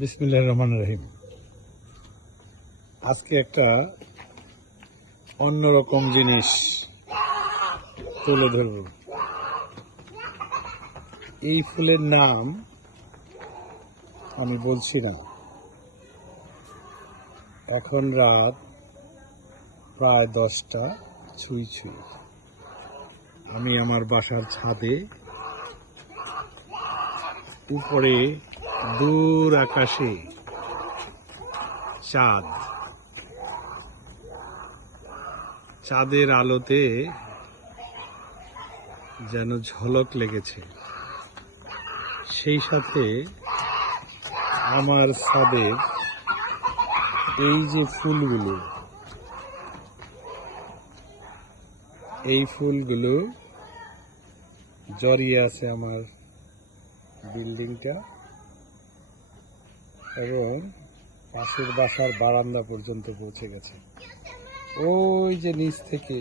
বিসমিল্লাহির রহমানির রহিম। আজকে একটা অন্যরকম জিনিস তুলে ধরব। এই ফুলের নাম আমি বলছি না। এখন রাত প্রায় 10টা ছুঁই ছুঁই। আমি আমার বাসার ছাদে উপরে দূর আকাশে চাঁদের আলোতে যেন ঝলক লেগেছে। সেই সাথে আমার ছাদের এই যে ফুলগুলো, এই ফুলগুলো জড়িয়ে আছে আমার বিল্ডিংটা এবং পাশের বাসার বারান্দা পর্যন্ত পৌঁছে গেছে। ওই যে নিচ থেকে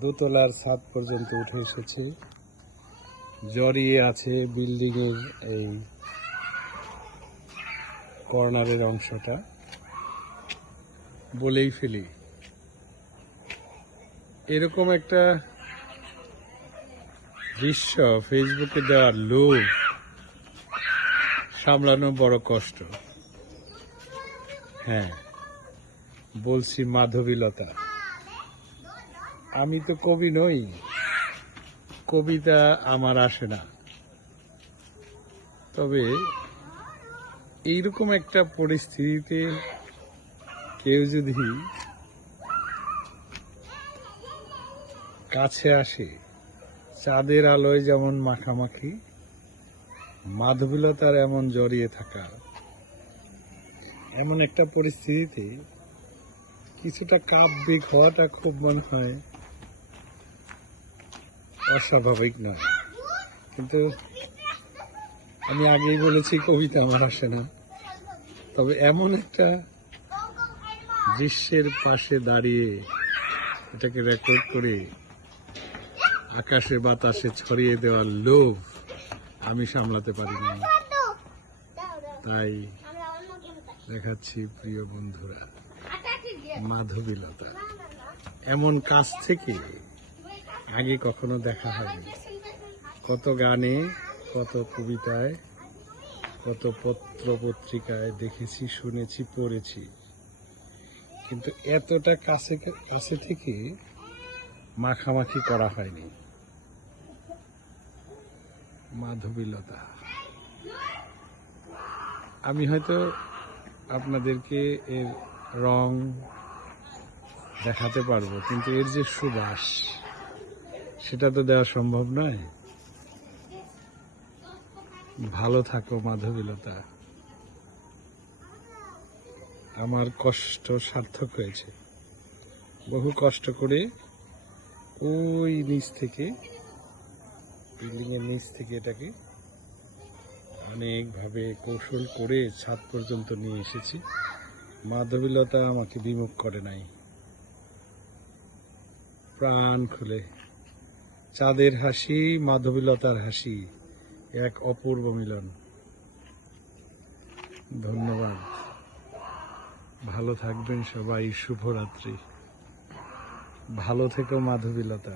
দোতলার ছাদ পর্যন্ত উঠে এসেছে, জড়িয়ে আছে বিল্ডিংয়ের এই কর্নারের অংশটা। বলেই ফেলি, এরকম একটা দৃশ্য ফেসবুকে দেওয়ার লোভ সামলানো বড় কষ্ট। হ্যাঁ, বলছি মাধবীলতা। আমি তো কবি নই, কবিতা আমার আসে না। তবে এইরকম একটা পরিস্থিতিতে কেউ যদি কাছে আসে, চাঁদের আলোয় যেমন মাখামাখি, মাধবীলতার এমন জড়িয়ে থাকা, এমন একটা পরিস্থিতিতে কিছুটা কাব্যিক হওয়াটা খুব মনে হয় অস্বাভাবিক নয়। কিন্তু আমি আগেই বলেছি কবিতা আমার আসে না। তবে এমন একটা দৃশ্যের পাশে দাঁড়িয়ে এটাকে রেকর্ড করে আকাশে বাতাসে ছড়িয়ে দেওয়ার লোভ আমি সামলাতে পারি না। তাই দেখাচ্ছি প্রিয় বন্ধুরা, মাধবীলতা এমন কাছ থেকে আগে কখনো দেখা হয়নি। কত গানে, কত কবিতায়, কত পত্র পত্রিকায় দেখেছি, শুনেছি, পড়েছি, কিন্তু এতটা কাছে থেকে মাখামাখি করা হয়নি। মাধবীলতা আমি হয়তো আপনাদেরকে এর রং দেখাতে পারবো, কিন্তু এর যে সুবাস সেটা তো দেওয়া সম্ভব নয়। ভালো থাকো মাধবীলতা, আমার কষ্ট সার্থক হয়েছে। বহু কষ্ট করে ওই নিচ থেকে, বিল্ডিংয়ের নিচ থেকে এটাকে অনেকভাবে কৌশল করে ছাদ পর্যন্ত নিয়ে এসেছি। মাধবীলতা আমাকে বিমুখ করে নাই। প্রাণ খুলে চাঁদের হাসি, মাধবীলতার হাসি, এক অপূর্ব মিলন। ধন্যবাদ, ভালো থাকবেন সবাই। শুভরাত্রি। ভালো থেকো মাধবীলতা।